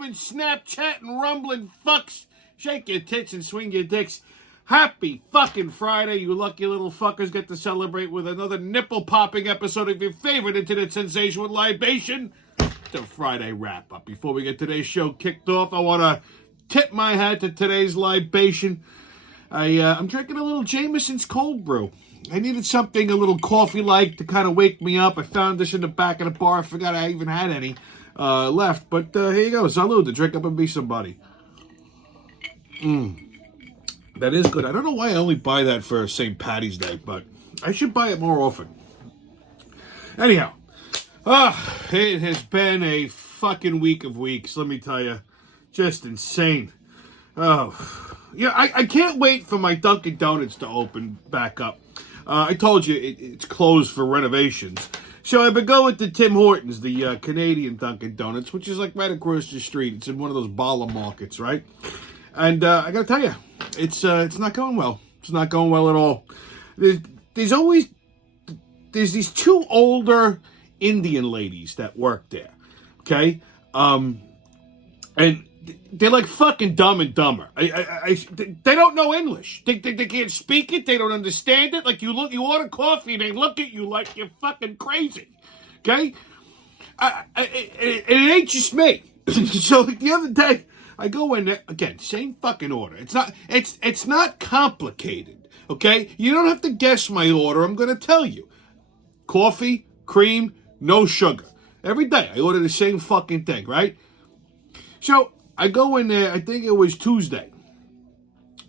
moving, Snapchatting, rumbling fucks. Shake your tits and swing your dicks. Happy fucking Friday. You lucky little fuckers get to celebrate with another nipple-popping episode of your favorite internet sensation with libation, the Friday wrap-up. Before we get today's show kicked off, I want to tip my hat to today's libation. I'm drinking a little Jameson's cold brew. I needed something a little coffee-like to kind of wake me up. I found this in the back of the bar. I forgot I even had any left. But here you go. Salud, to drink up and be somebody. That is good. I don't know why I only buy that for St. Patty's Day, but I should buy it more often. Anyhow, it has been a fucking week of weeks, let me tell you. Just insane. Oh, yeah, I can't wait for my Dunkin' Donuts to open back up. I told you it's closed for renovations. So I've been going to Tim Hortons, the Canadian Dunkin' Donuts, which is like right across the street. It's in one of those Bala markets, right? And I got to tell you, it's not going well. It's not going well at all. There's these two older Indian ladies that work there, okay? And they're like fucking Dumb and Dumber. They don't know English. They can't speak it. They don't understand it. Like you order coffee and they look at you like you're fucking crazy. Okay? It ain't just me. So like the other day, I go in there again, same fucking order. It's not complicated. Okay? You don't have to guess my order. I'm gonna tell you. Coffee, cream, no sugar. Every day I order the same fucking thing, right? So I go in there, I think it was Tuesday,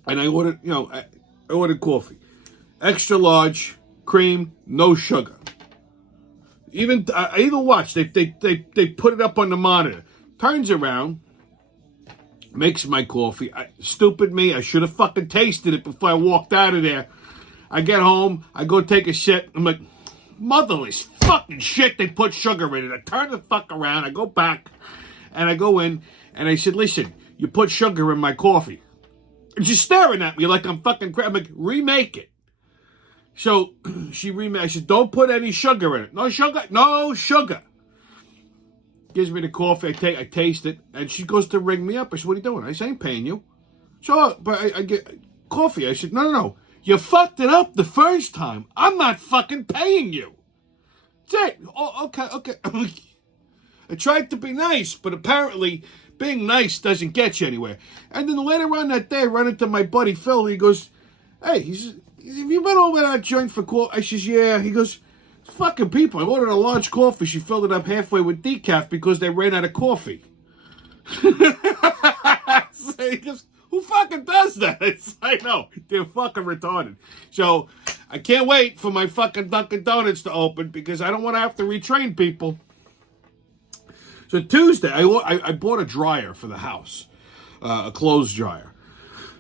and I ordered, I ordered coffee. Extra large, cream, no sugar. I even watched, they put it up on the monitor. Turns around, makes my coffee. Stupid me, I should have fucking tasted it before I walked out of there. I get home, I go take a shit, I'm like, motherless fucking shit, they put sugar in it. I turn the fuck around, I go back, and I go in, and I said, listen, you put sugar in my coffee. And she's staring at me like I'm fucking crazy. I'm like, remake it. So she remade. I said, don't put any sugar in it. No sugar? No sugar. Gives me the coffee. I taste it. And she goes to ring me up. I said, what are you doing? I said, I ain't paying you. So, but I get coffee. I said, no. You fucked it up the first time. I'm not fucking paying you. That's it. Oh, okay. I tried to be nice, but apparently being nice doesn't get you anywhere. And then later on that day, I run into my buddy Phil. He goes, hey, he says, have you been over to that joint for coffee? I says, yeah. He goes, fucking people. I ordered a large coffee. She filled it up halfway with decaf because they ran out of coffee. So he goes, who fucking does that? I know. They're fucking retarded. So I can't wait for my fucking Dunkin' Donuts to open because I don't want to have to retrain people. So Tuesday, I bought a dryer for the house, a clothes dryer.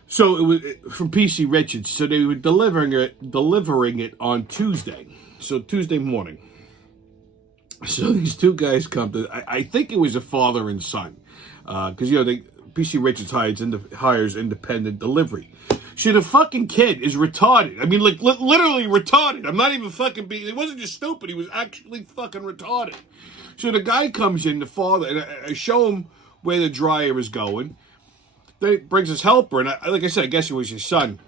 So it was from PC Richards. So they were delivering it on Tuesday. So Tuesday morning. So these two guys come to. I think it was a father and son, because PC Richards hires independent delivery. So the fucking kid is retarded. I mean, like literally retarded. I'm not even fucking being. He wasn't just stupid. He was actually fucking retarded. So the guy comes in, the father, and I show him where the dryer is going. Then he brings his helper, and like I said, I guess it was his son.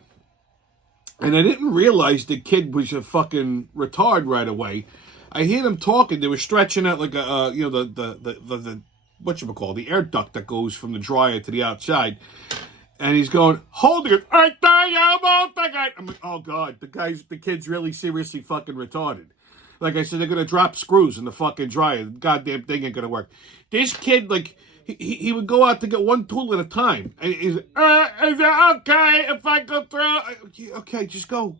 And I didn't realize the kid was a fucking retard right away. I hear them talking. They were stretching out like the whatchamacallit, the air duct that goes from the dryer to the outside. And he's going, hold it, right there, you won't take it. I'm like, oh God, the kid's really seriously fucking retarded. Like I said, they're going to drop screws in the fucking dryer. The goddamn thing ain't going to work. This kid, like, he would go out to get one tool at a time. And he's like, is it okay if I go through? Okay, just go.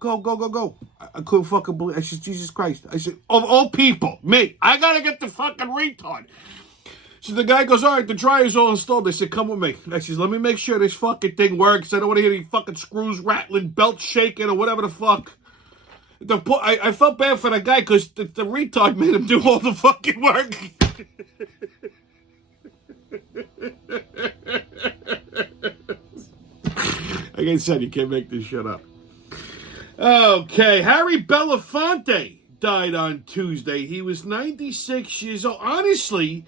I couldn't fucking believe it. I said, Jesus Christ. I said, of all people, me, I got to get the fucking retard. So the guy goes, all right, the dryer's all installed. I said, come with me. I said, let me make sure this fucking thing works. I don't want to hear any fucking screws rattling, belts shaking, or whatever the fuck. I felt bad for the guy because the retard made him do all the fucking work. Like I said, you can't make this shit up. Okay, Harry Belafonte died on Tuesday. He was 96 years old. Honestly,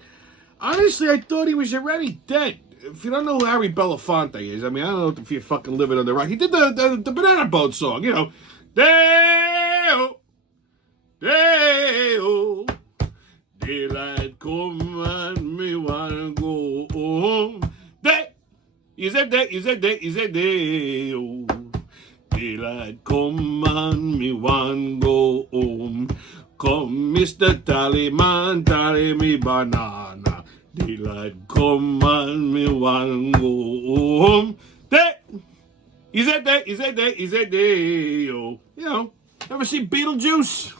Honestly, I thought he was already dead. If you don't know who Harry Belafonte is, I mean, I don't know if you're fucking living on the rock. He did the Banana Boat song, you know. Day-o, day-o, daylight come and me wanna go home. Day, you said day-o. Daylight come and me want go home. Come, Mr. Tallyman, tally me banana. Daylight come and me want go home. Day, is that day, oh. You know, ever see Beetlejuice?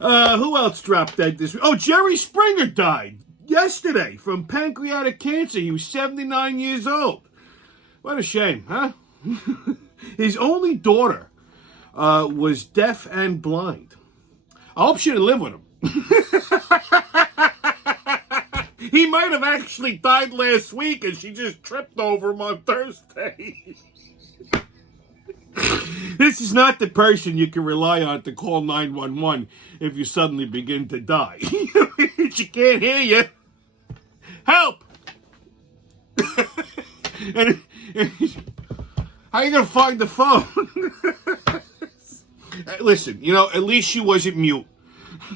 Who else dropped dead this week? Oh, Jerry Springer died yesterday from pancreatic cancer. He was 79 years old. What a shame, huh? His only daughter was deaf and blind. I hope she didn't live with him. He might have actually died last week and she just tripped over him on Thursday. This is not the person you can rely on to call 911 if you suddenly begin to die. She can't hear you. Help! and how are you going to find the phone? Listen, you know, at least she wasn't mute.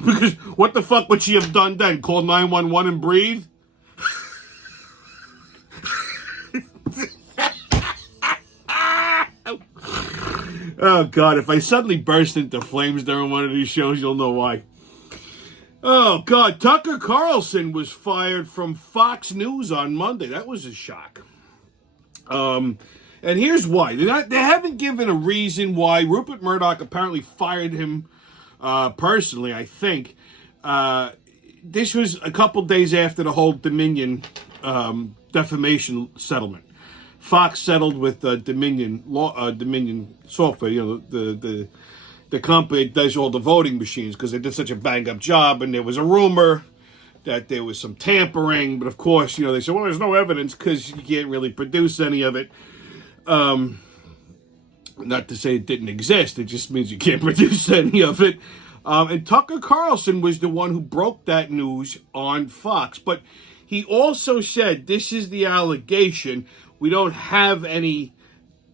Because what the fuck would she have done then? Call 911 and breathe? Oh, God, if I suddenly burst into flames during one of these shows, you'll know why. Oh, God, Tucker Carlson was fired from Fox News on Monday. That was a shock. And here's why. They haven't given a reason why. Rupert Murdoch apparently fired him personally, I think. This was a couple days after the whole Dominion defamation settlement. Fox settled with Dominion Software, you know, the company that does all the voting machines, because they did such a bang-up job, and there was a rumor that there was some tampering, but of course, you know, they said, well, there's no evidence because you can't really produce any of it. Not to say it didn't exist, it just means you can't produce any of it. And Tucker Carlson was the one who broke that news on Fox, but he also said, this is the allegation. We don't have any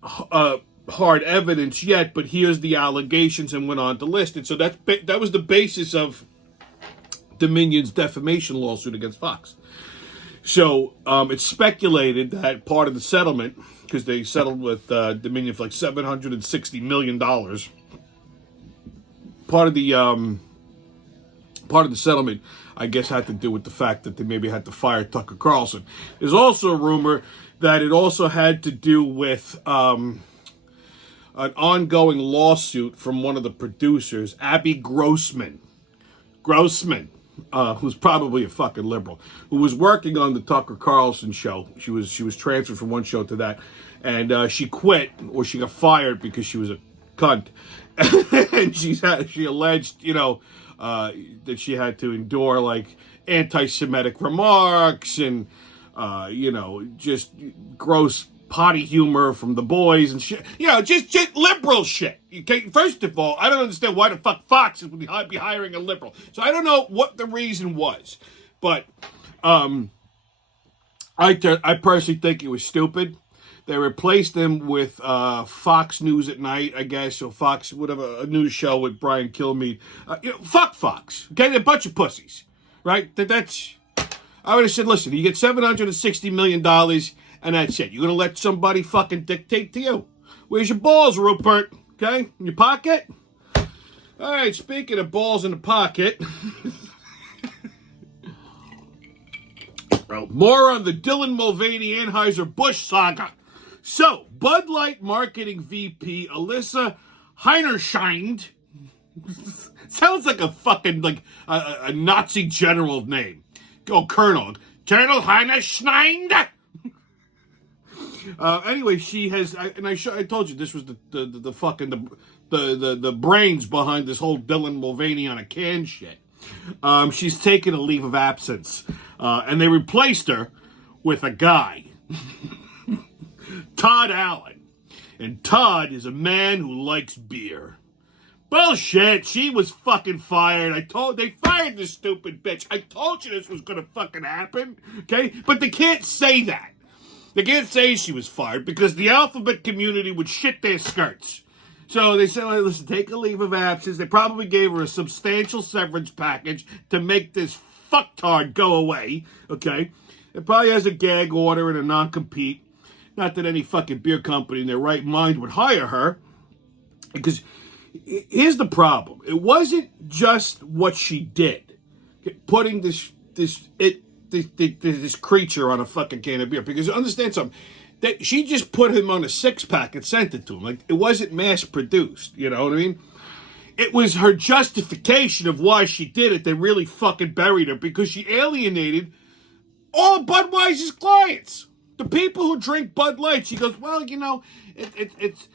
hard evidence yet, but here's the allegations, and went on to list it. So that was the basis of Dominion's defamation lawsuit against Fox. So it's speculated that part of the settlement, because they settled with Dominion for like $760 million, part of the settlement, I guess, had to do with the fact that they maybe had to fire Tucker Carlson. There's also a rumor that it also had to do with an ongoing lawsuit from one of the producers, Abby Grossman, who's probably a fucking liberal, who was working on the Tucker Carlson show. She was transferred from one show to that, and she quit, or she got fired because she was a cunt. And she alleged, you know, that she had to endure like anti-Semitic remarks and you know, just gross potty humor from the boys and shit. You know, just liberal shit. Okay, first of all, I don't understand why the fuck Fox would be hiring a liberal. So I don't know what the reason was, but I personally think it was stupid. They replaced him with Fox News at Night, I guess, or Fox, whatever, a news show with Brian Kilmeade. You know, fuck Fox. Okay, they're a bunch of pussies, right? That's. I would have said, listen, you get $760 million, and that's it. You're going to let somebody fucking dictate to you. Where's your balls, Rupert? Okay? In your pocket? All right, speaking of balls in the pocket. More on the Dylan Mulvaney Anheuser-Busch saga. So, Bud Light marketing VP Alyssa Heinerscheid. Sounds like a fucking, like, a Nazi general name. Oh, Colonel Heinerscheid. Anyway, she has, and I told you this was the fucking the brains behind this whole Dylan Mulvaney on a can shit. She's taken a leave of absence, and they replaced her with a guy, Todd Allen, and Todd is a man who likes beer. Bullshit. She was fucking fired. They fired this stupid bitch. I told you this was gonna fucking happen. Okay? But they can't say that. They can't say she was fired because the alphabet community would shit their skirts. So they said, listen, take a leave of absence. They probably gave her a substantial severance package to make this fucktard go away. Okay? It probably has a gag order and a non-compete. Not that any fucking beer company in their right mind would hire her. Because here's the problem. It wasn't just what she did. Putting this creature on a fucking can of beer. Because understand something. That she just put him on a 6-pack and sent it to him. Like, it wasn't mass produced. You know what I mean? It was her justification of why she did it that really fucking buried her. Because she alienated all of Budweiser's clients. The people who drink Bud Light. She goes, well, you know, it's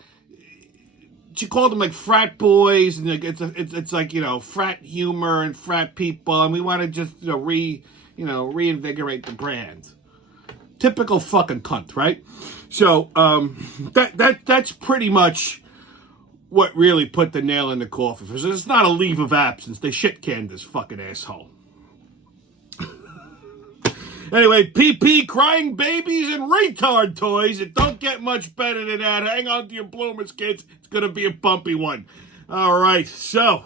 she called them like frat boys, and like it's like, you know, frat humor and frat people, and we want to just reinvigorate the brand. Typical fucking cunt, right? So that's pretty much what really put the nail in the coffin. It's not a leave of absence. They shit canned this fucking asshole. Anyway, PP, crying babies, and retard toys. It don't get much better than that. Hang on to your bloomers, kids. It's going to be a bumpy one. All right, so,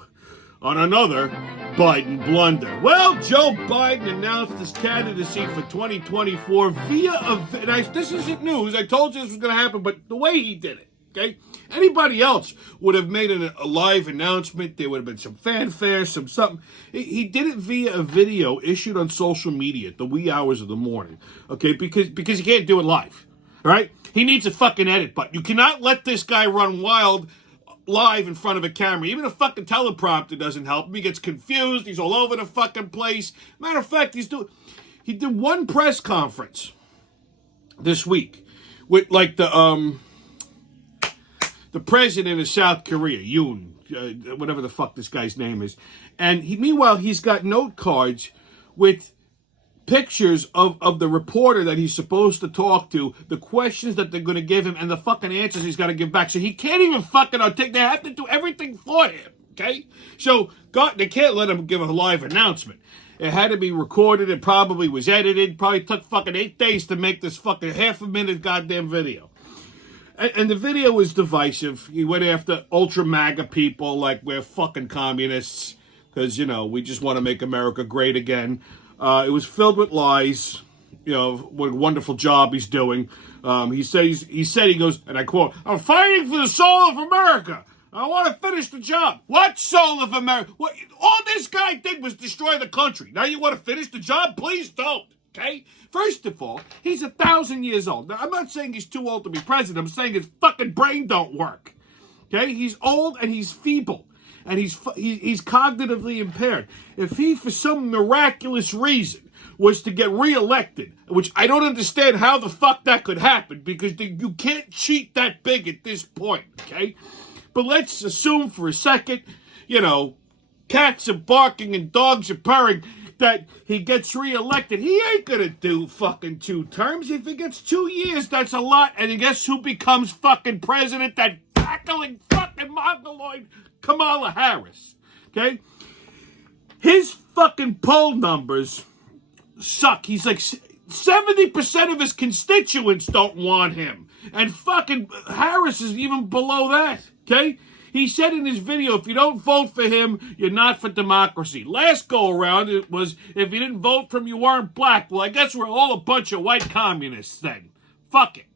on another Biden blunder. Well, Joe Biden announced his candidacy for 2024 via this isn't news. I told you this was going to happen, but the way he did it, okay? Anybody else would have made a live announcement. There would have been some fanfare, something. He did it via a video issued on social media at the wee hours of the morning, okay? Because he can't do it live, all right? He needs a fucking edit button. You cannot let this guy run wild live in front of a camera. Even a fucking teleprompter doesn't help him. He gets confused. He's all over the fucking place. Matter of fact, he did one press conference this week with like the president of South Korea, Yoon, whatever the fuck this guy's name is. And meanwhile, he's got note cards with pictures of the reporter that he's supposed to talk to, the questions that they're going to give him, and the fucking answers he's got to give back. So he can't even fucking they have to do everything for him, okay? So they can't let him give a live announcement. It had to be recorded. It probably was edited. Probably took fucking 8 days to make this fucking half-a-minute goddamn video. And the video was divisive. He went after ultra MAGA people like we're fucking communists because, you know, we just want to make America great again. It was filled with lies. You know, what a wonderful job he's doing. He goes, and I quote, "I'm fighting for the soul of America. I want to finish the job." What soul of America? What? All this guy did was destroy the country. Now you want to finish the job? Please don't. Okay? First of all, he's 1,000 years old. Now, I'm not saying he's too old to be president. I'm saying his fucking brain don't work. Okay? He's old and he's feeble. And he's cognitively impaired. If he, for some miraculous reason, was to get reelected, which I don't understand how the fuck that could happen, because you can't cheat that big at this point, okay? But let's assume for a second, you know, cats are barking and dogs are purring, that he gets reelected. He ain't gonna do fucking 2 terms. If he gets 2 years, that's a lot. And guess who becomes fucking president? That cackling fucking mongoloid Kamala Harris. Okay? His fucking poll numbers suck. He's like 70% of his constituents don't want him. And fucking Harris is even below that. Okay? He said in his video, if you don't vote for him, you're not for democracy. Last go around, it was, if you didn't vote for him, you weren't black. Well, I guess we're all a bunch of white communists then. Fuck it.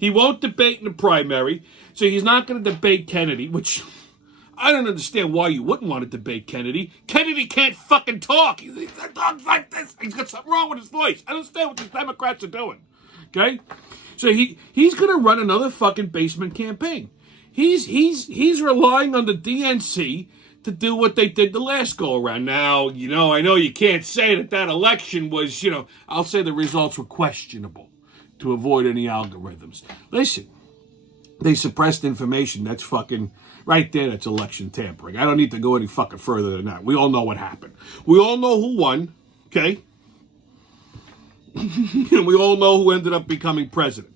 He won't debate in the primary, so he's not going to debate Kennedy, which I don't understand why you wouldn't want to debate Kennedy. Kennedy can't fucking talk. He talks like this. He's got something wrong with his voice. I don't understand what these Democrats are doing. Okay? So he's going to run another fucking basement campaign. He's relying on the DNC to do what they did the last go-around. Now, you know, I know you can't say that election was, you know, I'll say the results were questionable to avoid any algorithms. Listen, they suppressed information. That's fucking, right there, that's election tampering. I don't need to go any fucking further than that. We all know what happened. We all know who won, okay? And we all know who ended up becoming president.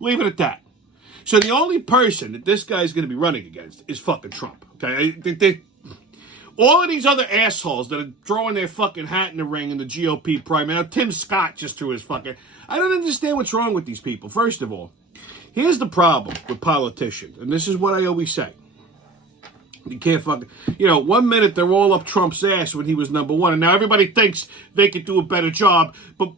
Leave it at that. So the only person that this guy's going to be running against is fucking Trump. Okay, all of these other assholes that are throwing their fucking hat in the ring in the GOP primary. Now, Tim Scott just threw his fucking... I don't understand what's wrong with these people. First of all, here's the problem with politicians, and this is what I always say. You can't fucking... 1 minute they're all up Trump's ass when he was number one, and now everybody thinks they could do a better job, but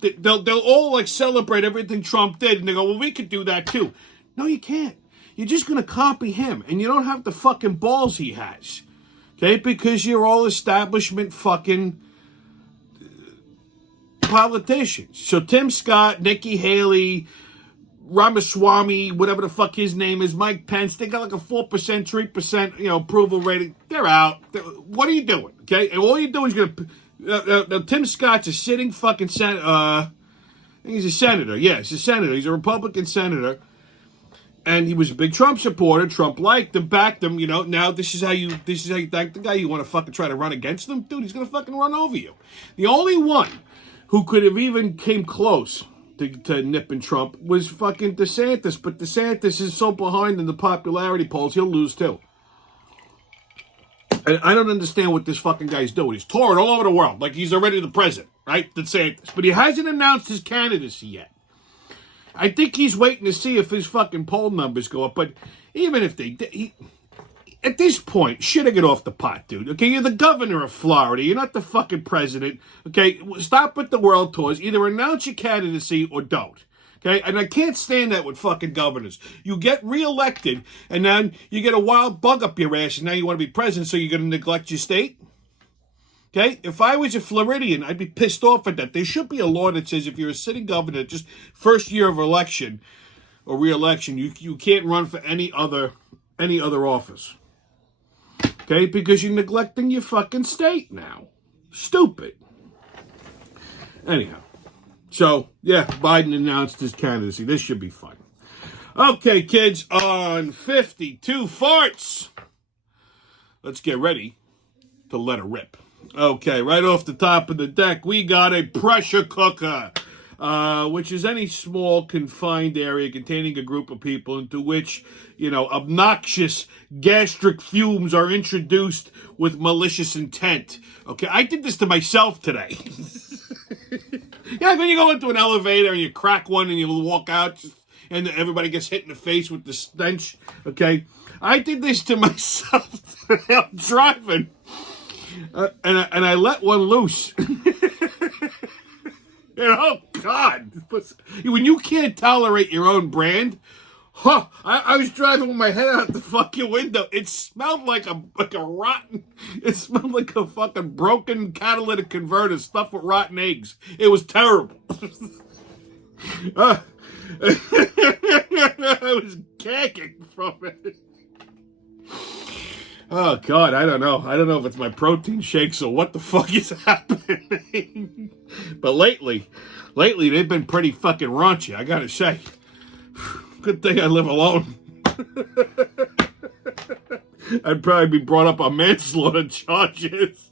they'll all, like, celebrate everything Trump did, and they go, well, we could do that too. No, you can't. You're just going to copy him, and you don't have the fucking balls he has. Okay? Because you're all establishment fucking politicians. So Tim Scott, Nikki Haley, Ramaswamy, whatever the fuck his name is, Mike Pence, they got like a 4%, 3%, approval rating. They're out. What are you doing? Okay? And all you're doing is now, Tim Scott's a sitting fucking senator. I think he's a senator. Yeah, he's a senator. He's a Republican senator. And he was a big Trump supporter. Trump liked him, backed him. Now this is how you thank the guy. You want to fucking try to run against him? Dude, he's going to fucking run over you. The only one who could have even came close to nipping Trump was fucking DeSantis. But DeSantis is so behind in the popularity polls, he'll lose too. And I don't understand what this fucking guy's doing. He's touring all over the world like he's already the president, right? DeSantis. But he hasn't announced his candidacy yet. I think he's waiting to see if his fucking poll numbers go up. But even if they did, at this point, shit, I get off the pot, dude. Okay, you're the governor of Florida. You're not the fucking president. Okay, stop with the world tours. Either announce your candidacy or don't. Okay, and I can't stand that with fucking governors. You get reelected, and then you get a wild bug up your ass, and now you want to be president, so you're going to neglect your state? Okay, if I was a Floridian, I'd be pissed off at that. There should be a law that says if you're a sitting governor, just first year of election or re-election, you can't run for any other office. Okay, because you're neglecting your fucking state now. Stupid. Anyhow, so yeah, Biden announced his candidacy. This should be fun. Okay, kids, on 52 farts. Let's get ready to let her rip. Okay, right off the top of the deck, we got a pressure cooker, which is any small confined area containing a group of people into which, obnoxious gastric fumes are introduced with malicious intent. Okay, I did this to myself today. Yeah, then you go into an elevator and you crack one and you walk out and everybody gets hit in the face with the stench. Okay, I did this to myself today. I'm driving. And I let one loose. Oh, God. When you can't tolerate your own brand, I was driving with my head out the fucking window. It smelled like a rotten, it smelled like a fucking broken catalytic converter stuffed with rotten eggs. It was terrible. I was gagging from it. Oh, God, I don't know. I don't know if it's my protein shakes or what the fuck is happening. But lately, they've been pretty fucking raunchy, I gotta say. Good thing I live alone. I'd probably be brought up on manslaughter charges.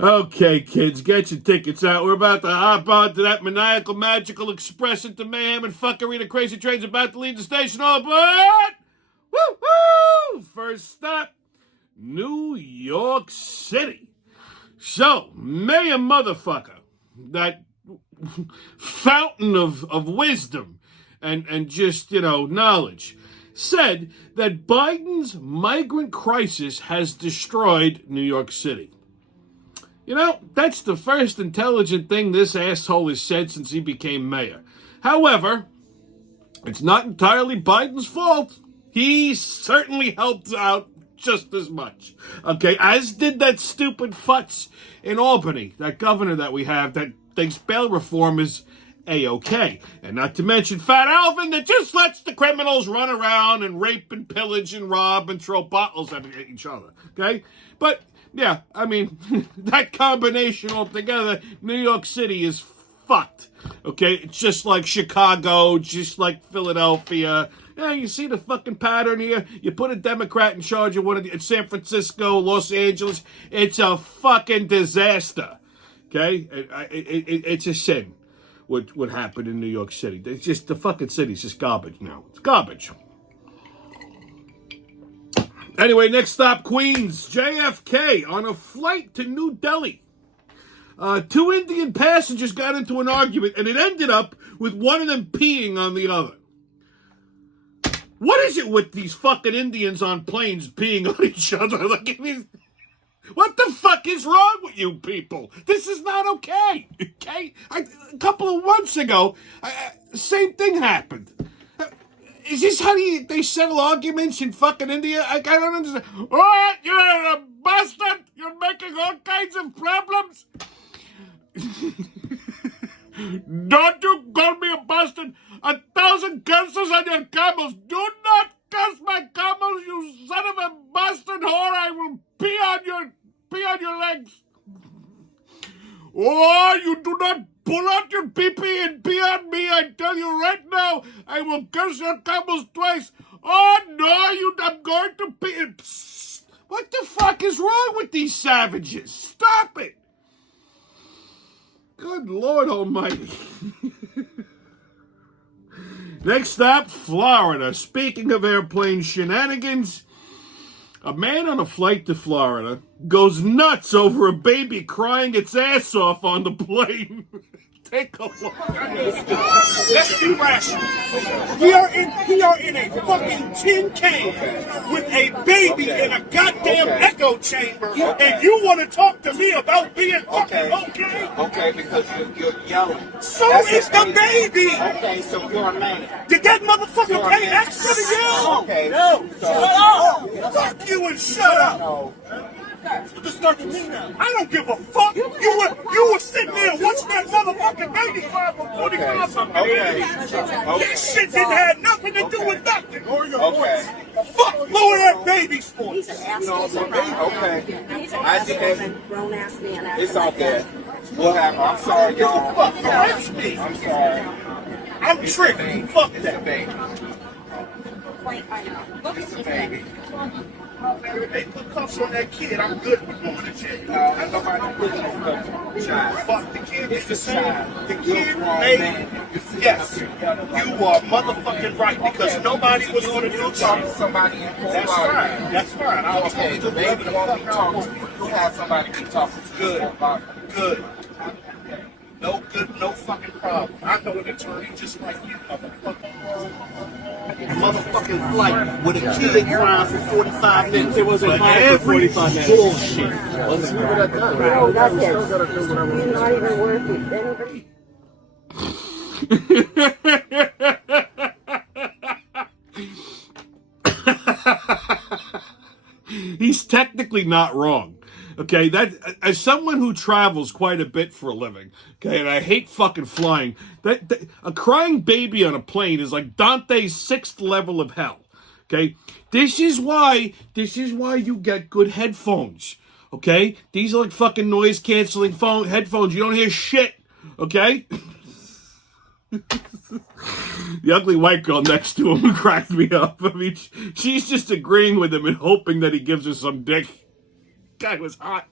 Okay, kids, get your tickets out. We're about to hop on to that maniacal, magical express into mayhem and fuckery. The crazy train's about to leave the station. All aboard! Woo-hoo! First stop, New York City. So, Mayor Motherfucker, that fountain of wisdom and just, knowledge, said that Biden's migrant crisis has destroyed New York City. That's the first intelligent thing this asshole has said since he became mayor. However, it's not entirely Biden's fault. He certainly helped out just as much. Okay, as did that stupid futz in Albany, that governor that we have that thinks bail reform is A-OK. And not to mention Fat Alvin that just lets the criminals run around and rape and pillage and rob and throw bottles at each other. Okay? But yeah, I mean, that combination altogether, New York City is fucked. Okay? It's just like Chicago, just like Philadelphia. Yeah, you see the fucking pattern here? You put a Democrat in charge of one of the San Francisco, Los Angeles. It's a fucking disaster. Okay? It's a sin. what happened in New York City. It's just, the fucking city's just garbage now. It's garbage. Anyway, next stop, Queens. JFK on a flight to New Delhi. 2 Indian passengers got into an argument, and it ended up with one of them peeing on the other. What is it with these fucking Indians on planes peeing on each other? Like, I mean, what the fuck is wrong with you people? This is not okay. Okay? A couple of months ago, same thing happened. Is this how they settle arguments in fucking India? I don't understand. Oh, you're a bastard! You're making all kinds of problems! Don't you call me a bastard! 1,000 curses on your camels! Do not curse my camels, you son of a bastard whore! I will pee on your legs! Oh, you do not pull out your pee-pee and pee on me! I tell you right now, I will curse your camels twice! Oh no, I'm going to pee! Psst. What the fuck is wrong with these savages? Stop it! Good Lord Almighty. Next stop, Florida. Speaking of airplane shenanigans, a man on a flight to Florida goes nuts over a baby crying its ass off on the plane. Take a look. Let's be rational. We are in a fucking tin can with a baby in a goddamn echo chamber, and you want to talk to me about being fucking okay? Okay, because you're yelling. So is the baby. Okay, so you're a man. Did that motherfucker pay extra to yell? Okay. No. Shut up. Fuck you and shut up. No. This starts with me now. I don't give a fuck. You were sitting there watching that motherfucking baby cry for 45 something years. That shit didn't have nothing to do with nothing. Okay. Fuck, lower that baby's voice. Okay. I think it's okay. We'll have. I'm sorry. Get the fuck arrest me. I'm sorry. I'm tripping. Fuck that baby. It's a baby. They put cuffs on that kid. I'm good with going to jail. Nobody put no cuffs on the child. Fuck, the kid is the It's a same. child. The kid made. Yes, you are motherfucking right because nobody was going to do Talk to something. somebody in That's fine. That's fine. I'll Okay, talk the to baby the won't be talking to fuck you. You have somebody be talking to you about it. Good. No good, no fucking problem. I know an attorney just like you, motherfucker. Motherfucking flight with a kid crying for 45 minutes. It wasn't for 45 minutes. Bullshit. No, nothing. You're not even worth it. He's technically not wrong. Okay, that as someone who travels quite a bit for a living, okay, and I hate fucking flying, that a crying baby on a plane is like Dante's 6th level of hell. Okay, this is why you get good headphones. Okay, these are like fucking noise canceling headphones. You don't hear shit. Okay. The ugly white girl next to him cracked me up. I mean, she's just agreeing with him and hoping that he gives her some dick. Guy was hot.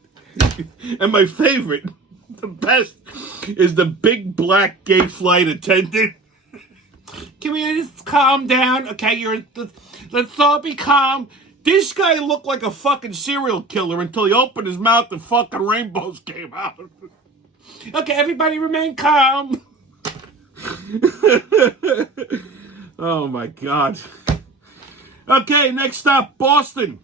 And my favorite, the best, is the big black gay flight attendant. Can we just calm down? Okay, let's all be calm. This guy looked like a fucking serial killer until he opened his mouth and fucking rainbows came out. Okay, everybody remain calm. Oh my God. Okay, next stop, Boston.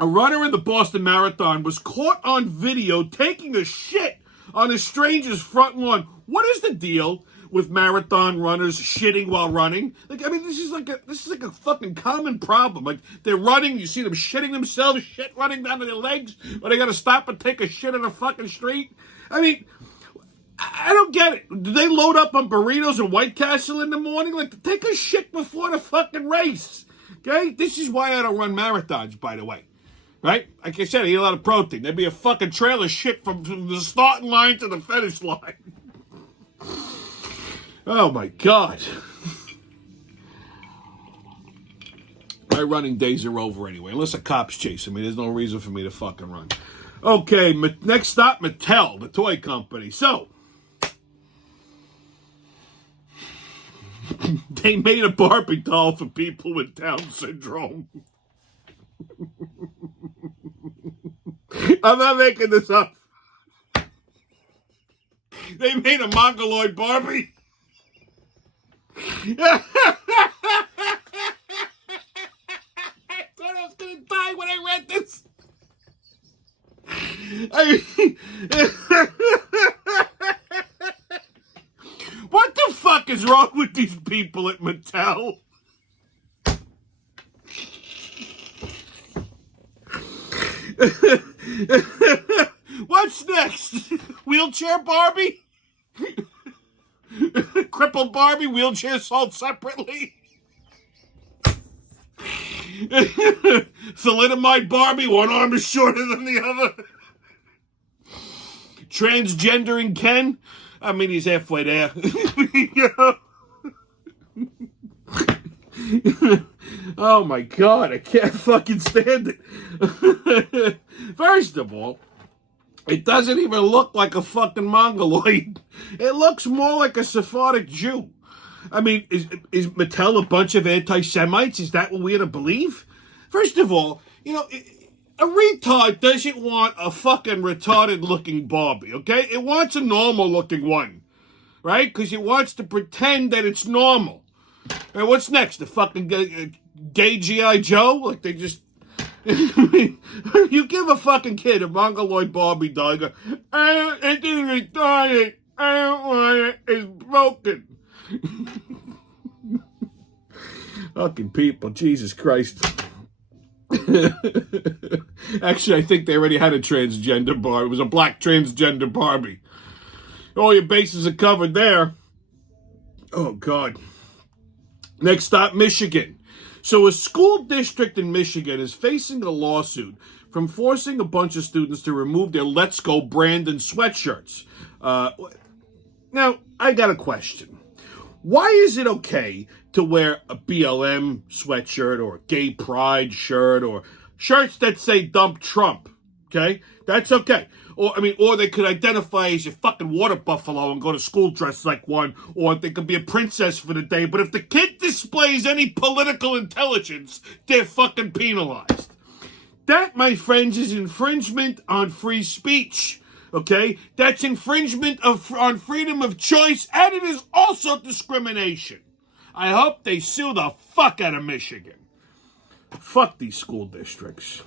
A runner in the Boston Marathon was caught on video taking a shit on a stranger's front lawn. What is the deal with marathon runners shitting while running? Like, I mean, this is like a fucking common problem. Like, they're running, you see them shitting themselves, shit running down to their legs, but they gotta stop and take a shit in the fucking street. I mean, I don't get it. Do they load up on burritos and White Castle in the morning? Like, take a shit before the fucking race. Okay? This is why I don't run marathons, by the way. Right? Like I said, I eat a lot of protein. There'd be a fucking trail of shit from the starting line to the finish line. Oh my God. My running days are over anyway. Unless a cop's chasing me, there's no reason for me to fucking run. Okay, next stop, Mattel, the toy company. So, They made a Barbie doll for people with Down syndrome. I'm not making this up. They made a Mongoloid Barbie. I thought I was going to die when I read this. What the fuck is wrong with these people at Mattel? What's next? Wheelchair Barbie? Crippled Barbie, wheelchair sold separately? Thalidomide Barbie, one arm is shorter than the other. Transgendering Ken? I mean, he's halfway there. Oh my God, I can't fucking stand it. First of all, it doesn't even look like a fucking Mongoloid. It looks more like a Sephardic Jew. I mean, is Mattel a bunch of anti-Semites? Is that what we're to believe? First of all, you know, a retard doesn't want a fucking retarded-looking Barbie, okay? It wants a normal-looking one, right? Because it wants to pretend that it's normal. And what's next? The fucking gay G.I. Joe? Like, they just... You give a fucking kid a Mongoloid Barbie doll, you go, it is retarded, I don't want it, it's broken. Fucking people, Jesus Christ. Actually, I think they already had a transgender Barbie. It was a black transgender Barbie. All your bases are covered there. Oh, God. Next stop, Michigan. So a school district in Michigan is facing a lawsuit from forcing a bunch of students to remove their Let's Go Brandon sweatshirts. Now, I got a question. Why is it okay to wear a BLM sweatshirt or a gay pride shirt or shirts that say dump Trump? Okay? That's okay. Or they could identify as your fucking water buffalo and go to school dressed like one, or they could be a princess for the day. But if the kid displays any political intelligence, they're fucking penalized. That, my friends, is infringement on free speech. Okay? That's infringement on freedom of choice, and it is also discrimination. I hope they sue the fuck out of Michigan. Fuck these school districts.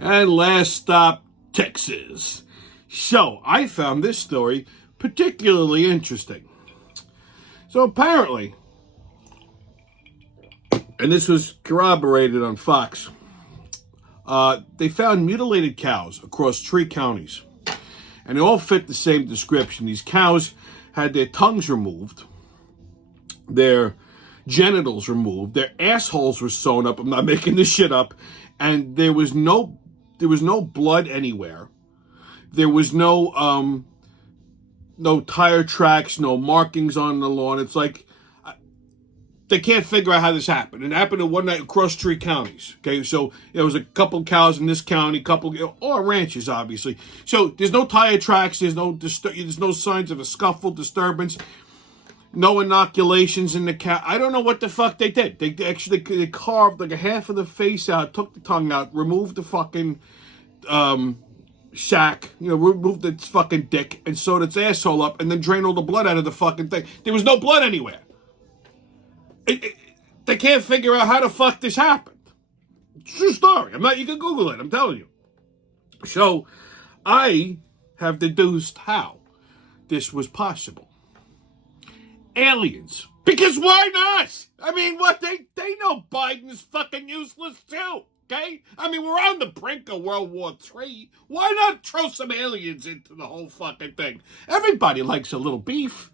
And last stop, Texas. So, I found this story particularly interesting. So, apparently, and this was corroborated on Fox, they found mutilated cows across 3 counties. And they all fit the same description. These cows had their tongues removed, their genitals removed, their assholes were sewn up. I'm not making this shit up. And there was no blood anywhere. There was no tire tracks, no markings on the lawn. It's like they can't figure out how this happened. It happened in one night across 3 counties. Okay, so there was a couple cows in this county, all ranches, obviously. So there's no tire tracks. There's no signs of a scuffle, disturbance. No inoculations in the cow. I don't know what the fuck they did. They carved like a half of the face out, took the tongue out, removed the fucking sack, removed its fucking dick, and sewed its asshole up, and then drained all the blood out of the fucking thing. There was no blood anywhere. They can't figure out how the fuck this happened. True story. You can Google it, I'm telling you. So, I have deduced how this was possible. Aliens. Because why not? I mean, what? They know Biden is fucking useless too, okay? I mean, we're on the brink of World War III. Why not throw some aliens into the whole fucking thing? Everybody likes a little beef.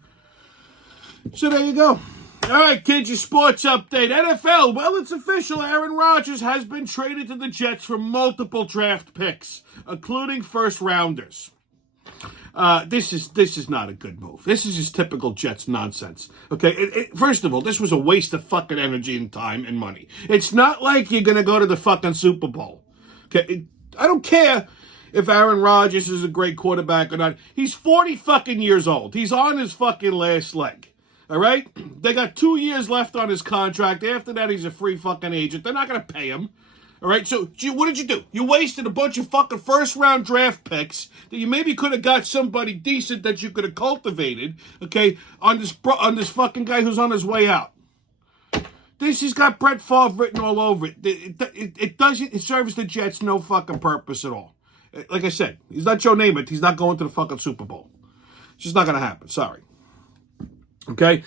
So there you go. All right, kids, your sports update. NFL, well, it's official. Aaron Rodgers has been traded to the Jets for multiple draft picks, including first-rounders. This is not a good move. This is just typical Jets nonsense. Okay, first of all, this was a waste of fucking energy and time and money. It's not like you're gonna go to the fucking Super Bowl. Okay, I don't care if Aaron Rodgers is a great quarterback or not. He's 40 fucking years old. He's on his fucking last leg. All right? They got 2 years left on his contract. After that, he's a free fucking agent. They're not going to pay him. All right? So what did you do? You wasted a bunch of fucking first-round draft picks that you maybe could have got somebody decent that you could have cultivated, okay, on this fucking guy who's on his way out. He's got Brett Favre written all over it. It serves the Jets no fucking purpose at all. Like I said, he's not Joe Namath. He's not going to the fucking Super Bowl. It's just not going to happen. Sorry. Okay.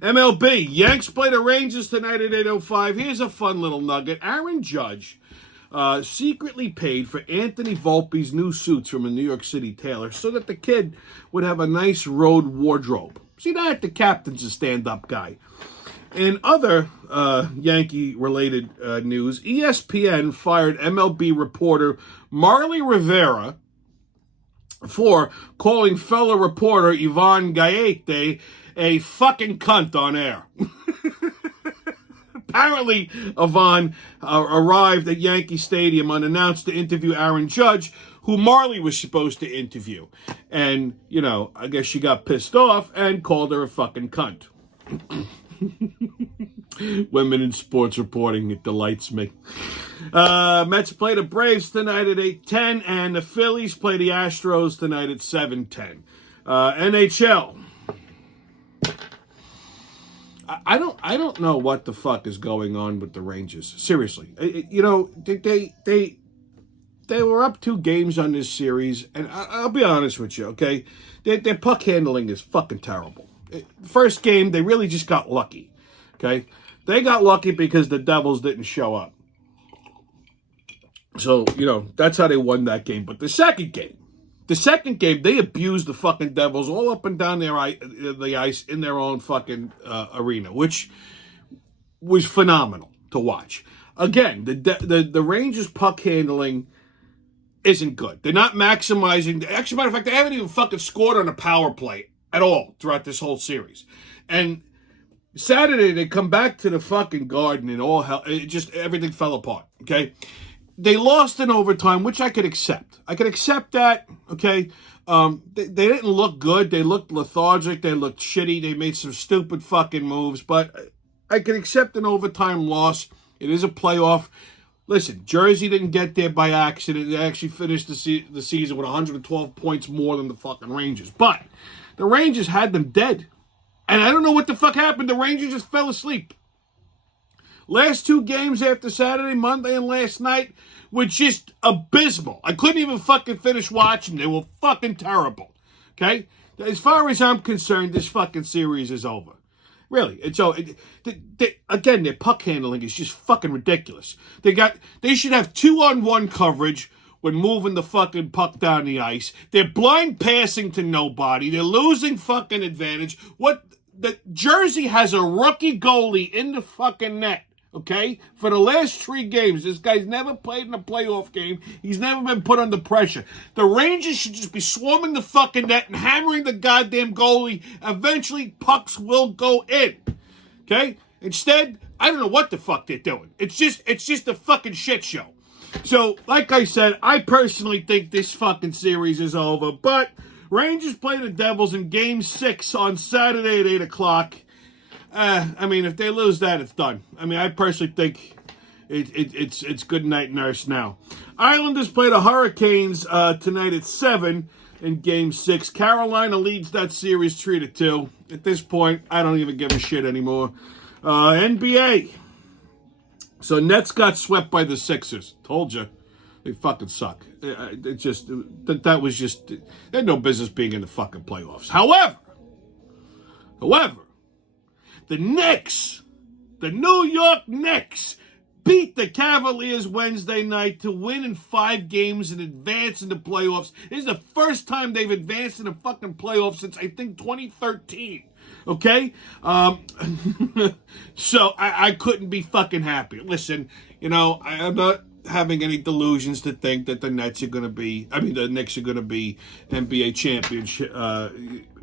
MLB. Yanks play the Rangers tonight at 8:05. Here's a fun little nugget. Aaron Judge secretly paid for Anthony Volpe's new suits from a New York City tailor so that the kid would have a nice road wardrobe. See that? The captain's a stand-up guy. In other Yankee-related news, ESPN fired MLB reporter Marley Rivera for calling fellow reporter Ivan Gaete a fucking cunt on air. Apparently, Ivan arrived at Yankee Stadium unannounced to interview Aaron Judge, who Marley was supposed to interview. And, you know, I guess she got pissed off and called her a fucking cunt. Women in sports reporting, it delights me. Mets play the Braves tonight at 8:10, and the Phillies play the Astros tonight at 7:10. NHL. I don't know what the fuck is going on with the Rangers. Seriously, you know, they were up 2 games on this series, and I'll be honest with you, okay? Their puck handling is fucking terrible. First game, they really just got lucky, okay? They got lucky because the Devils didn't show up. So, you know, that's how they won that game. But the second game, they abused the fucking Devils all up and down the ice in their own fucking arena, which was phenomenal to watch. Again, the Rangers' puck handling isn't good. They're not maximizing. Actually, matter of fact, they haven't even fucking scored on a power play at all throughout this whole series. And Saturday, they come back to the fucking Garden and all hell, everything fell apart, okay? They lost in overtime, which I could accept. I could accept that, okay? They didn't look good. They looked lethargic. They looked shitty. They made some stupid fucking moves, but I could accept an overtime loss. It is a playoff. Listen, Jersey didn't get there by accident. They actually finished the season with 112 points more than the fucking Rangers. But the Rangers had them dead. And I don't know what the fuck happened. The Rangers just fell asleep. Last 2 games after Saturday, Monday, and last night were just abysmal. I couldn't even fucking finish watching. They were fucking terrible. Okay? As far as I'm concerned, this fucking series is over. Really. And so, again, their puck handling is just fucking ridiculous. They should have 2-on-1 coverage when moving the fucking puck down the ice. They're blind passing to nobody. They're losing fucking advantage. The Jersey has a rookie goalie in the fucking net. Okay? For the last 3 games, this guy's never played in a playoff game. He's never been put under pressure. The Rangers should just be swarming the fucking net and hammering the goddamn goalie. Eventually, pucks will go in. Okay? Instead, I don't know what the fuck they're doing. It's just a fucking shit show. So, like I said, I personally think this fucking series is over. But Rangers play the Devils in Game 6 on Saturday at 8 o'clock. I mean, if they lose that, it's done. I mean, I personally think it's good night nurse now. Islanders play the Hurricanes tonight at 7 in Game 6. Carolina leads that series 3-2. At this point, I don't even give a shit anymore. NBA. So Nets got swept by the Sixers. Told you. They fucking suck. That was just... They had no business being in the fucking playoffs. However, the Knicks, the New York Knicks, beat the Cavaliers Wednesday night to win in 5 games and advance in the playoffs. This is the first time they've advanced in the fucking playoffs since, I think, 2013. Okay? So I couldn't be fucking happy. Listen, you know, I'm not having any delusions to think that the Knicks are going to be NBA championship,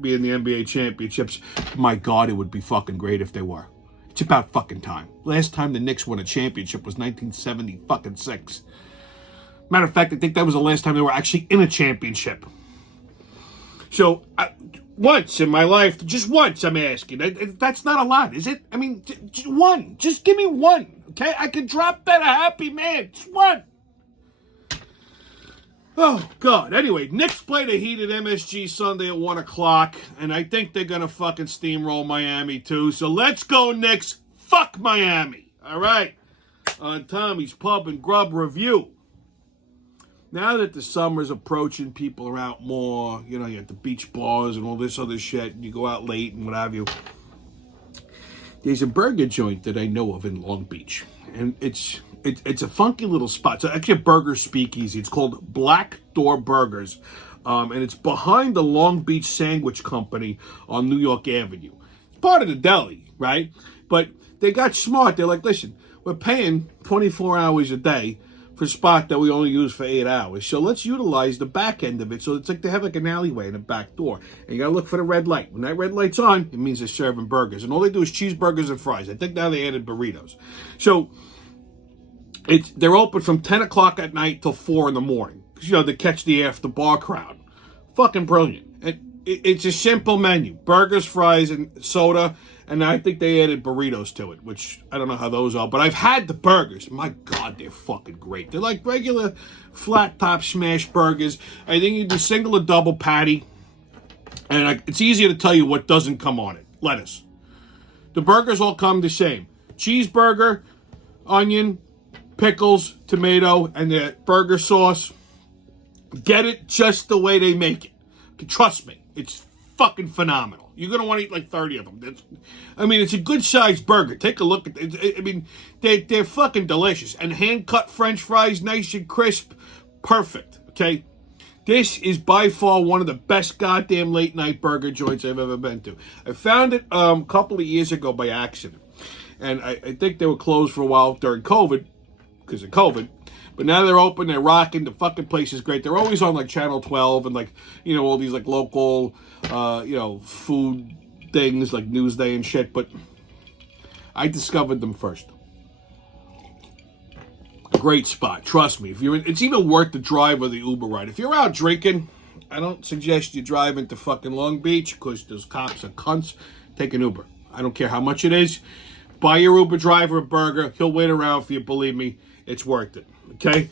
be in the NBA championships. My God, it would be fucking great if they were. It's about fucking time. Last time the Knicks won a championship was 1976. Matter of fact, I think that was the last time they were actually in a championship. So, once in my life, just once, I'm asking. That's not a lot, is it? I mean, just one. Just give me one, okay? I could drop that a happy man. Just one. Oh, God. Anyway, Knicks play the Heat at MSG Sunday at 1 o'clock, and I think they're going to fucking steamroll Miami, too. So let's go, Knicks. Fuck Miami. All right. On Tommy's Pub and Grub review. Now that the summer's approaching, people are out more. You know, you have the beach bars and all this other shit, and you go out late and what have you. There's a burger joint that I know of in Long Beach, and it's a funky little spot. It's actually a burger speakeasy. It's called Black Door Burgers, and it's behind the Long Beach Sandwich Company on New York Avenue. It's part of the deli, right? But they got smart. They're like, listen, we're paying 24 hours a day for a spot that we only use for 8 hours. So let's utilize the back end of it. So it's like they have like an alleyway and a back door. And you got to look for the red light. When that red light's on, it means they're serving burgers. And all they do is cheeseburgers and fries. I think now they added burritos. So they're open from 10 o'clock at night till 4 in the morning. You know, to catch the after bar crowd. Fucking brilliant. And it's a simple menu. Burgers, fries, and soda. And I think they added burritos to it, which I don't know how those are. But I've had the burgers. My God, they're fucking great. They're like regular flat top smash burgers. I think you do single or double patty. And it's easier to tell you what doesn't come on it. Lettuce. The burgers all come the same. Cheeseburger, onion, pickles, tomato, and the burger sauce. Get it just the way they make it. Trust me, it's fucking phenomenal. You're going to want to eat like 30 of them. It's a good-sized burger. Take a look at it. I mean, they're fucking delicious. And hand-cut French fries, nice and crisp. Perfect, okay? This is by far one of the best goddamn late-night burger joints I've ever been to. I found it a couple of years ago by accident. And I think they were closed for a while during COVID, because of COVID. But now they're open, they're rocking, the fucking place is great. They're always on like Channel 12 and like, you know, all these like local, food things like Newsday and shit. But I discovered them first. Great spot, trust me. It's even worth the drive or the Uber ride. If you're out drinking, I don't suggest you drive into fucking Long Beach because those cops are cunts. Take an Uber. I don't care how much it is. Buy your Uber driver a burger. He'll wait around for you, believe me. It's worth it. Okay?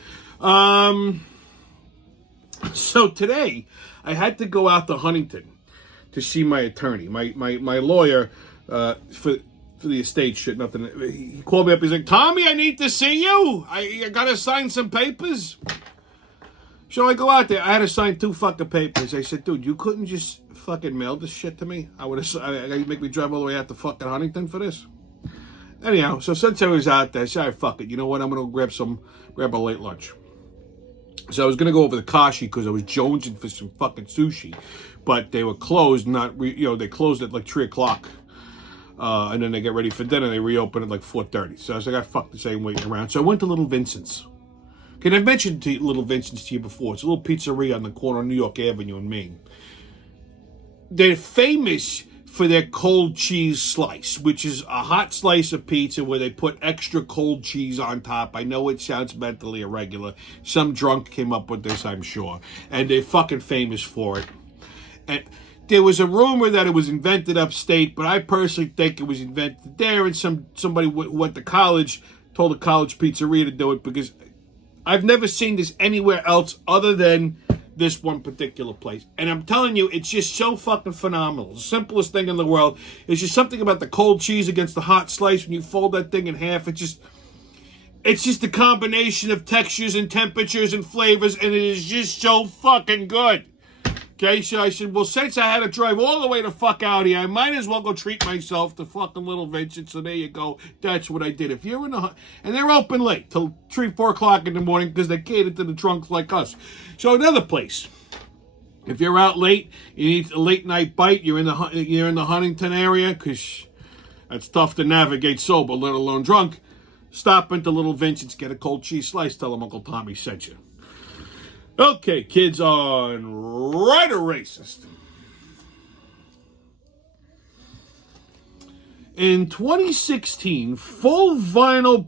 So today, I had to go out to Huntington to see my attorney. My lawyer for the estate shit. Nothing. He called me up. He's like, Tommy, I need to see you. I got to sign some papers. So I go out there. I had to sign 2 fucking papers. I said, dude, you couldn't just fucking mail this shit to me? You make me drive all the way out to fucking Huntington for this? Anyhow, so since I was out there, I said, all right, fuck it. You know what? I'm going to grab a late lunch. So I was going to go over to Kashi because I was jonesing for some fucking sushi. But they were closed, they closed at like 3 o'clock. And then they get ready for dinner. They reopen at like 4:30. So I was like, I fuck this, I ain't waiting around. So I went to Little Vincent's. Okay, and I've mentioned Little Vincent's to you before. It's a little pizzeria on the corner of New York Avenue in Maine. They're famous for their cold cheese slice, which is a hot slice of pizza where they put extra cold cheese on top. I know it sounds mentally irregular. Some drunk came up with this, I'm sure. And they're fucking famous for it. And there was a rumor that it was invented upstate, but I personally think it was invented there, and somebody went to college, told a college pizzeria to do it, because I've never seen this anywhere else other than this one particular place. And I'm telling you, it's just so fucking phenomenal. The simplest thing in the world. It's just something about the cold cheese against the hot slice. When you fold that thing in half, it's just a combination of textures and temperatures and flavors, and it is just so fucking good. Okay, so I said, well, since I had to drive all the way the fuck out here, I might as well go treat myself to fucking Little Vincent. So there you go. That's what I did. If you're in and they're open late till 3, 4 o'clock in the morning because they cater to the drunks like us. So another place. If you're out late, you need a late night bite. You're in the Huntington area because that's tough to navigate sober, let alone drunk. Stop into Little Vincent's, get a cold cheese slice. Tell them Uncle Tommy sent you. Okay, kids on Right or Racist. In 2016, full vinyl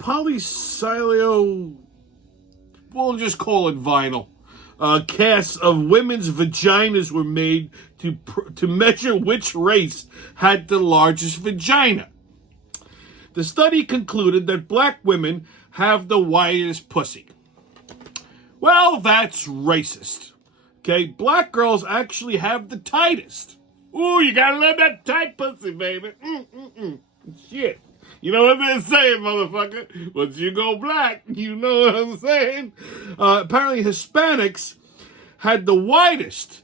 polysilo, we'll just call it vinyl, casts of women's vaginas were made to measure which race had the largest vagina. The study concluded that black women have the widest pussy. Well, that's racist. Okay, black girls actually have the tightest. Ooh, you gotta love that tight pussy, baby. Shit. You know what they're saying, motherfucker? Once you go black, you know what I'm saying? Apparently Hispanics had the widest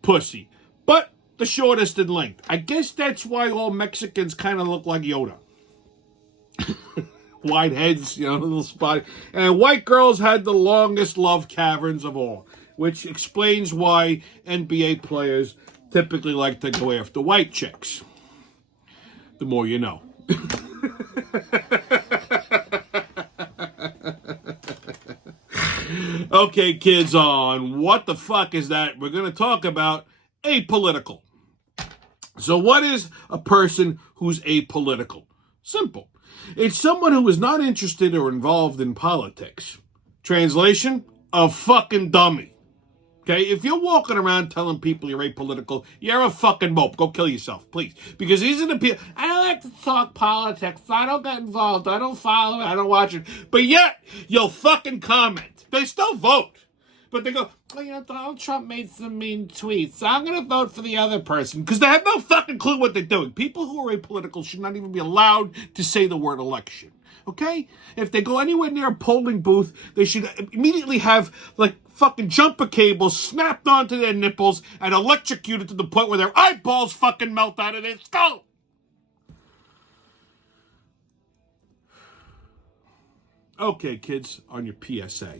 pussy, but the shortest in length. I guess that's why all Mexicans kind of look like Yoda. Wide heads, you know, little spotty. And white girls had the longest love caverns of all, which explains why NBA players typically like to go after white chicks. The more you know. Okay, kids, on What the Fuck Is That? We're going to talk about apolitical. So what is a person who's apolitical? Simple. It's someone who is not interested or involved in politics. Translation? A fucking dummy. Okay, if you're walking around telling people you're apolitical, you're a fucking mope. Go kill yourself, please. Because these are the people, I don't like to talk politics. I don't get involved. I don't follow it. I don't watch it. But yet, you'll fucking comment. They still vote. But they go, well, you know, Donald Trump made some mean tweets, so I'm going to vote for the other person. Because they have no fucking clue what they're doing. People who are apolitical should not even be allowed to say the word election. Okay? If they go anywhere near a polling booth, they should immediately have, like, fucking jumper cables snapped onto their nipples and electrocuted to the point where their eyeballs fucking melt out of their skull. Okay, kids, on your PSA.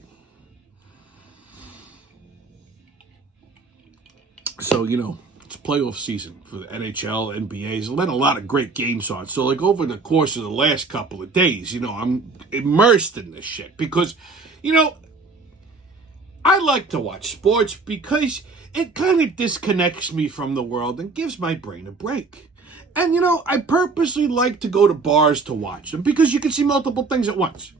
So, you know, it's playoff season for the NHL, NBA. There's been a lot of great games on. So, like, over the course of the last couple of days, you know, I'm immersed in this shit. Because, you know, I like to watch sports because it kind of disconnects me from the world and gives my brain a break. And, you know, I purposely like to go to bars to watch them because you can see multiple things at once.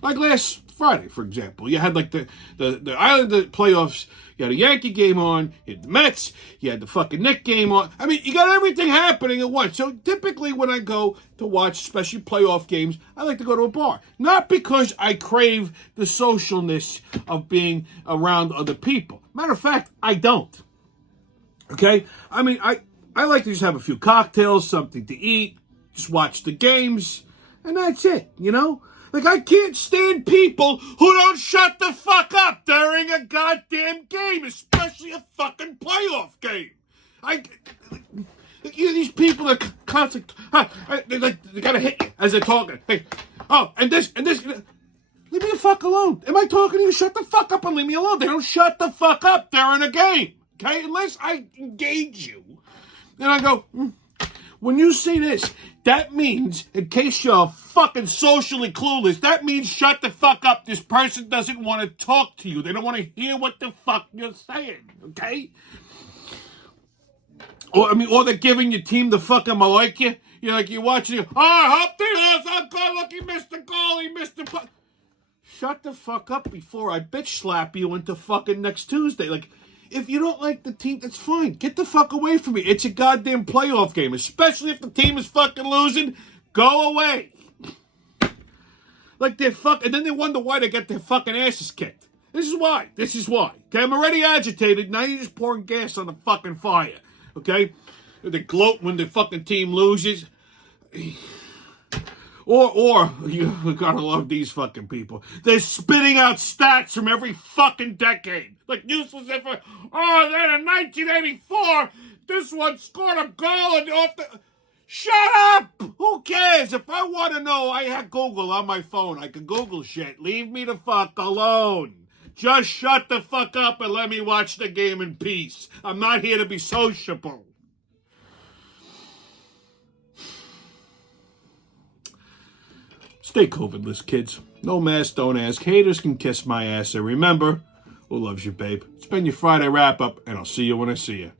Like last Friday, for example, you had like the Islander playoffs, you had a Yankee game on, you had the Mets, you had the fucking Knicks game on. I mean, you got everything happening at once. So typically when I go to watch, especially playoff games, I like to go to a bar. Not because I crave the socialness of being around other people. Matter of fact, I don't. Okay? I mean, I like to just have a few cocktails, something to eat, just watch the games, and that's it, you know? Like, I can't stand people who don't shut the fuck up during a goddamn game, especially a fucking playoff game. These people are constantly, they gotta hit you as they're talking. Hey, oh, and this. Leave me the fuck alone. Am I talking to you? Shut the fuck up and leave me alone. They don't shut the fuck up during a game, okay? Unless I engage you. Then I go, when you say this, that means, in case you're fucking socially clueless, that means shut the fuck up. This person doesn't want to talk to you. They don't want to hear what the fuck you're saying, okay? Or they're giving your team the fucking Malika. You're like, you're watching, I hope they lost. Good lucky Mr. Goalie, Mr. Shut the fuck up before I bitch slap you into fucking next Tuesday. Like, if you don't like the team, that's fine. Get the fuck away from me. It's a goddamn playoff game. Especially if the team is fucking losing. Go away. Like, and then they wonder why they get their fucking asses kicked. This is why. Okay, I'm already agitated. Now you're just pouring gas on the fucking fire. Okay? They gloat when the fucking team loses. Or you gotta love these fucking people. They're spitting out stats from every fucking decade. Like useless info. Oh, then in 1984, this one scored a goal and off the... Shut up! Who cares? If I want to know, I have Google on my phone. I can Google shit. Leave me the fuck alone. Just shut the fuck up and let me watch the game in peace. I'm not here to be sociable. Stay COVID-less, kids. No mask, don't ask. Haters can kiss my ass. And remember, who loves you, babe? It's been your Friday wrap-up, and I'll see you when I see you.